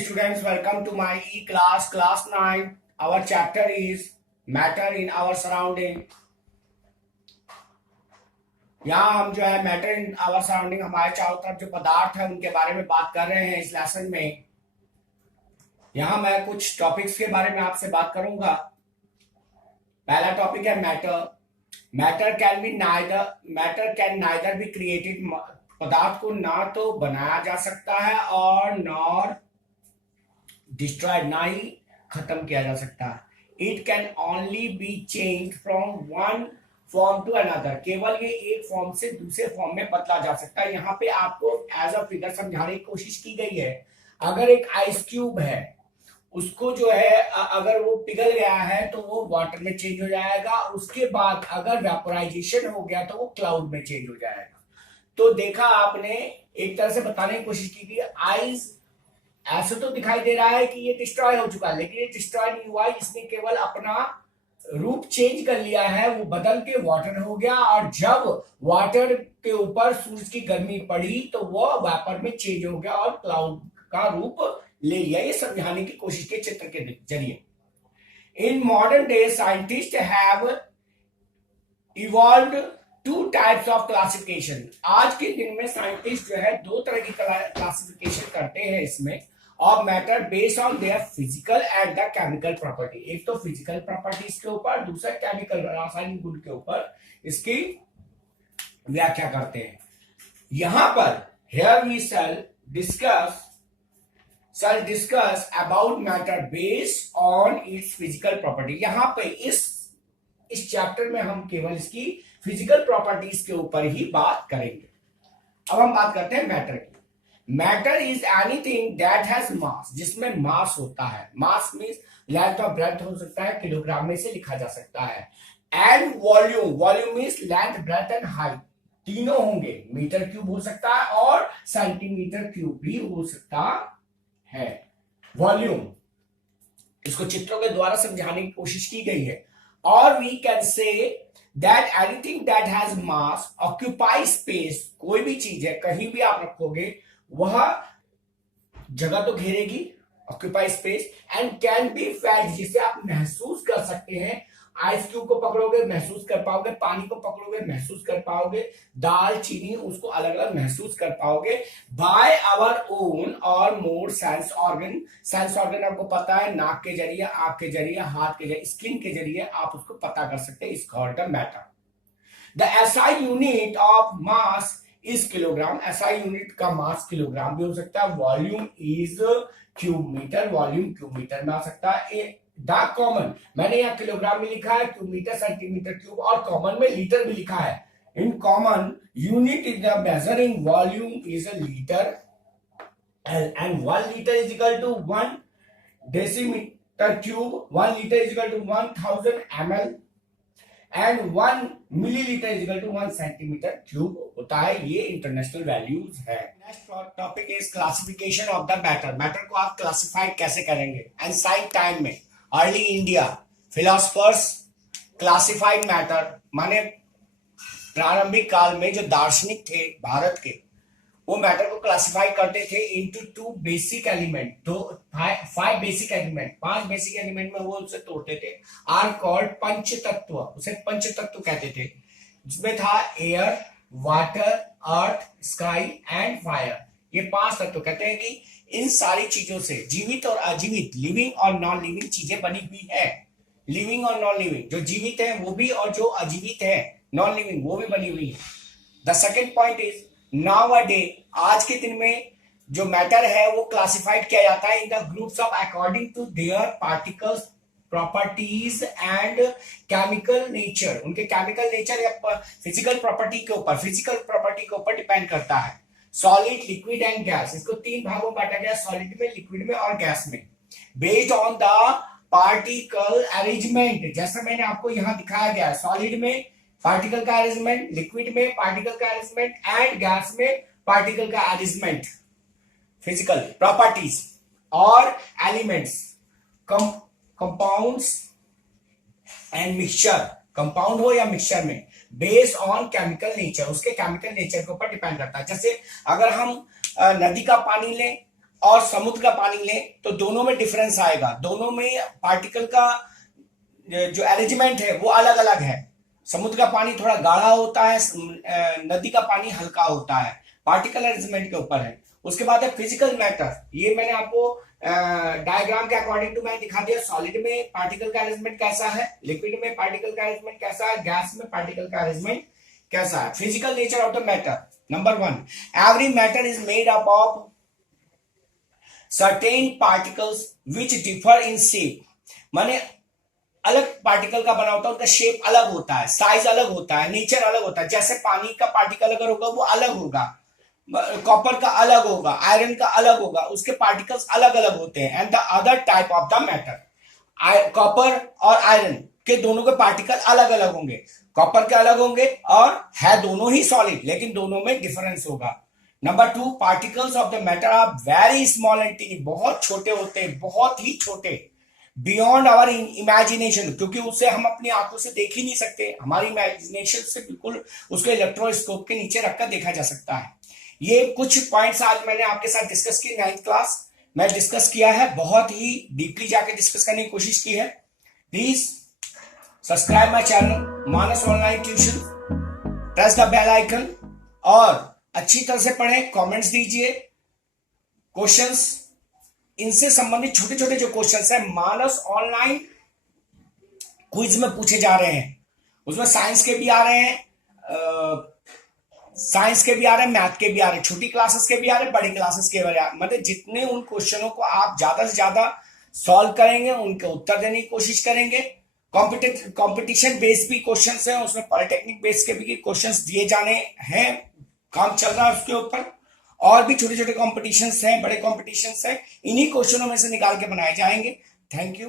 students, welcome to my class 9. Our chapter is matter in our surrounding. यहाँ हम जो है मैटर इन आवर सराउंडिंग, हमारे चारों तरफ जो पदार्थ है उनके बारे में बात कर रहे हैं इस लेसन में। यहाँ मैं कुछ टॉपिक्स के बारे में आपसे बात करूंगा। पहला टॉपिक है matter. Matter can neither be created. पदार्थ को ना तो बनाया जा सकता है और नॉर डिस्ट्रॉयड, ना ही खत्म किया जा सकता है। It can only be change from one form to another. केवल ये एक फॉर्म से दूसरे फॉर्म में बदला जा सकता है। यहाँ पे आपको एज अ फिगर समझाने की कोशिश की गई है। अगर एक आइस क्यूब है, उसको जो है अगर वो पिघल गया है तो वो वाटर में चेंज हो जाएगा। उसके बाद अगर वेपोराइजेशन हो गया तो वो क्लाउड में चेंज हो जाएगा। तो देखा आपने, एक तरह से बताने की कोशिश की कि आइस ऐसे तो दिखाई दे रहा है कि ये डिस्ट्रॉय हो चुका है, लेकिन ये डिस्ट्रॉय नहीं हुआ। इसने केवल अपना रूप चेंज कर लिया है, वो बदल के वाटर हो गया। और जब वाटर के ऊपर सूरज की गर्मी पड़ी तो वो वेपर में चेंज हो गया और क्लाउड का रूप ले लिया। ये समझाने की कोशिश के चित्र के जरिए। In modern day scientist have evolved two types of classification. आज के दिन में साइंटिस्ट जो है दो तरह की क्लासिफिकेशन करते हैं इसमें of matter based on their physical and the chemical property. एक तो फिजिकल प्रॉपर्टीज के ऊपर, दूसरा केमिकल रासायनिक गुण के ऊपर इसकी व्याख्या करते हैं। यहां पर here we shall discuss about matter based on its physical property. यहां पे इस चैप्टर में हम केवल इसकी फिजिकल प्रॉपर्टीज के ऊपर ही बात करेंगे। अब हम बात करते हैं मैटर की। Matter is anything that has मास, जिसमें मास होता है। मास मींस लेंथ और ब्रेथ हो सकता है, किलोग्राम में से लिखा जा सकता है। And volume means length, breadth and height, तीनों होंगे। मीटर क्यूब हो सकता है और सेंटीमीटर क्यूब भी हो सकता है। वॉल्यूम, इसको चित्रों के द्वारा समझाने की कोशिश की गई है। और we can say that anything that has mass occupy space. कोई भी चीज है, कहीं भी आप रखोगे वह जगह तो घेरेगी, occupy space, and can be felt, जिसे आप महसूस कर सकते हैं। आइस क्यूब को पकड़ोगे महसूस कर पाओगे, पानी को पकड़ोगे महसूस कर पाओगे, दाल चीनी उसको अलग अलग महसूस कर पाओगे। बाय आवर ओन और more sense organ. Sense organ आपको पता है, नाक के जरिए, आंख के जरिए, हाथ के जरिए, स्किन के जरिए आप उसको पता कर सकते हैं। Is called matter. The SI unit of mass is kilogram. SI unit का मास किलोग्राम भी हो सकता है। Volume is cube metre, volume cube metre में आ सकता है। द कॉमन, मैंने यहाँ किलोग्राम में लिखा है, क्यूब मीटर, सेंटीमीटर क्यूब, और कॉमन में लीटर भी लिखा है। In common unit in the measuring volume is a litre, and 1 litre is equal to 1 decimetre cube, 1 litre is equal to 1000 ml, and 1 millilitre is equal to 1 centimetre cube होता है। ये international values है। Next topic is classification of the matter. Matter को आप classify कैसे करेंगे? Ancient time में early India philosophers classified matter, माने प्रारंभिक काल में जो दार्शनिक थे भारत के, वो मैटर को क्लासिफाई करते थे into 2 basic element, 5 basic element, 5 basic element में वो उसे तोड़ते थे। आर कॉल्ड पंचतत्व, उसे पंचतत्व कहते थे, जिसमें था air, water, earth, sky and fire. ये 5 तत्व कहते हैं कि इन सारी चीजों से जीवित और अजीवित, लिविंग और नॉन लिविंग चीजें बनी हुई है। लिविंग और नॉन लिविंग, जो जीवित है वो भी और जो अजीवित है नॉन लिविंग वो भी बनी हुई है। The second point is now a day, आज के दिन में जो मैटर है वो क्लासिफाइड किया जाता है in the groups of according to their particles properties and chemical nature. उनके केमिकल नेचर या फिजिकल प्रॉपर्टी के ऊपर डिपेंड करता है। सॉलिड, लिक्विड एंड गैस, इसको 3 भागों में बांटा गया, सॉलिड में, लिक्विड में और गैस में। Based on the particle arrangement, जैसे मैंने आपको यहां दिखाया गया, सॉलिड में पार्टिकल का अरेंजमेंट, लिक्विड में पार्टिकल का अरेंजमेंट एंड गैस में पार्टिकल का अरेंजमेंट। फिजिकल प्रॉपर्टीज और elements, compounds and mixture, compound हो या मिक्सचर में, बेस्ड ऑन केमिकल नेचर, उसके केमिकल नेचर के ऊपर डिपेंड करता है। जैसे अगर हम नदी का पानी लें और समुद्र का पानी लें तो दोनों में डिफरेंस आएगा, दोनों में पार्टिकल का जो अरेंजमेंट है वो अलग अलग है। समुद्र का पानी थोड़ा गाढ़ा होता है, नदी का पानी हल्का होता है, पार्टिकल अरेंजमेंट के ऊपर है। उसके बाद है फिजिकल मैटर, ये मैंने आपको डायग्राम के अकॉर्डिंग टू मैंने दिखा दिया। सॉलिड में पार्टिकल का अरेंजमेंट कैसा है, लिक्विड में पार्टिकल का अरेंजमेंट कैसा है, गैस में पार्टिकल का अरेंजमेंट कैसा है। Physical nature of the matter, number 1, every matter is made up of certain particles which differ in shape, माने अलग पार्टिकल का बना होता है, उनका शेप अलग होता है, साइज अलग होता है, नेचर अलग होता है। जैसे पानी का पार्टिकल अगर होगा वो अलग होगा, कॉपर का अलग होगा, आयरन का अलग होगा, उसके पार्टिकल्स अलग अलग होते हैं। And the other type of the matter, copper और आयरन के दोनों के पार्टिकल अलग अलग होंगे, कॉपर के अलग होंगे और है दोनों ही सॉलिड, लेकिन दोनों में डिफरेंस होगा। Number 2, particles of the matter are very small and tiny, बहुत छोटे होते हैं, बहुत ही छोटे, बियॉन्ड आवर इमेजिनेशन, क्योंकि उसे हम अपनी आंखों से देख ही नहीं सकते, हमारी इमेजिनेशन से बिल्कुल उसको इलेक्ट्रोस्कोप के नीचे रखकर देखा जा सकता है। ये कुछ पॉइंट्स आज मैंने आपके साथ डिस्कस किए, 9th क्लास में डिस्कस किया है, बहुत ही डीपली जाके डिस्कस करने की कोशिश की है। Please subscribe my channel Manas online tuition, press the bell icon और अच्छी तरह से पढ़ें, कमेंट्स दीजिए, क्वेश्चंस इनसे संबंधित छोटे छोटे जो क्वेश्चंस है मानस ऑनलाइन क्विज में पूछे जा रहे हैं, उसमें साइंस के भी आ रहे हैं, मैथ के भी आ रहे हैं, छोटी क्लासेस के भी आ रहे हैं, बड़ी क्लासेस के भी आ रहे हैं। मतलब जितने उन क्वेश्चनों को आप ज्यादा से ज्यादा सॉल्व करेंगे, उनके उत्तर देने की कोशिश करेंगे। कंपटीशन बेस्ड भी क्वेश्चंस हैं, उसमें पॉलिटेक्निक बेस्ड के भी क्वेश्चंस दिए जाने हैं, काम चल रहा है उसके ऊपर। और भी छोटे छोटे कॉम्पिटिशन्स हैं, बड़े कॉम्पिटिशन्स हैं, इन्हीं क्वेश्चनों में से निकाल के बनाए जाएंगे। Thank you.